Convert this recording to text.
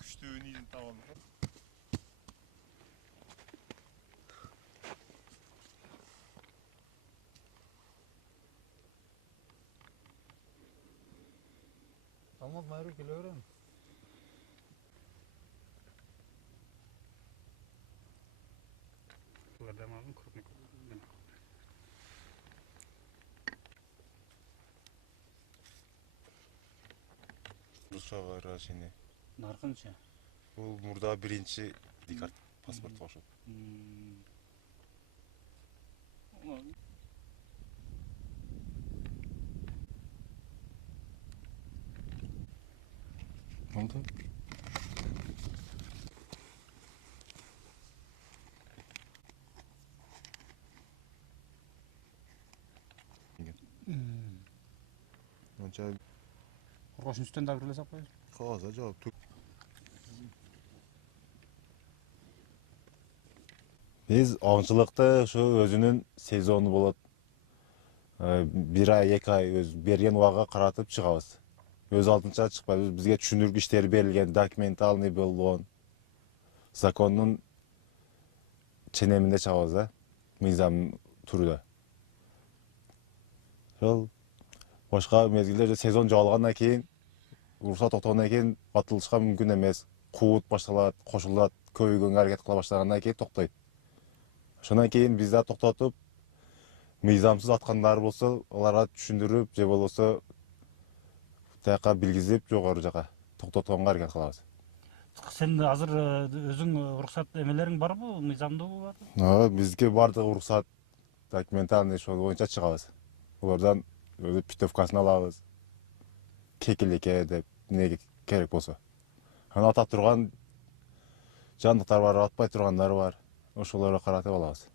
Күчтүү нидин табалды. Алмаз майру келе берем. Бұлардан алдым крупный. Русчага рашини. Нарқынша. Бул мурда биринчи декарт паспорт кошуп. Oldu. Онча Қорғашын үстен де бірлесе қойыз. кагазга жооп. Биз аңчылыкта ушу өзүнүн сезону болот. Бир ай, 2 ай өз берген убага каратып чыгабыз. Өз алдынча чыкпайбыз. Бизге түшүндүргү иштери берилген, документальный болгон. Закондун ченеминде чабабыз да. Мыйзам түрүдө. Ошол башка мезгилде сезон жабылгандан кийин, уруксат токтогондон кийин атылышка мүмкүн эмес. Куут башталат, кошулат, көбөйгөнгө аракет кыла баштагандан кийин токтойт. Ошондон кийин биз да токтотуп, мыйзамсыз аткандар болсо, аларга түшүндүрүп, же болбосо тияка билгизип, жогору жака токтотконго аракет кылабыз. Сен азыр өзүң уруксат эмелериң барбы? Мыйзамдуу барбы? Бизге бардыгы уруксат документальный ошол боюнча чыгабыз. Олардан өзү путевкасын алабыз. Кекиликке деп эмне керек болсо. Аны ата турган жандыктар бар, атпай тургандар бар. Ошолорго каратып алабыз.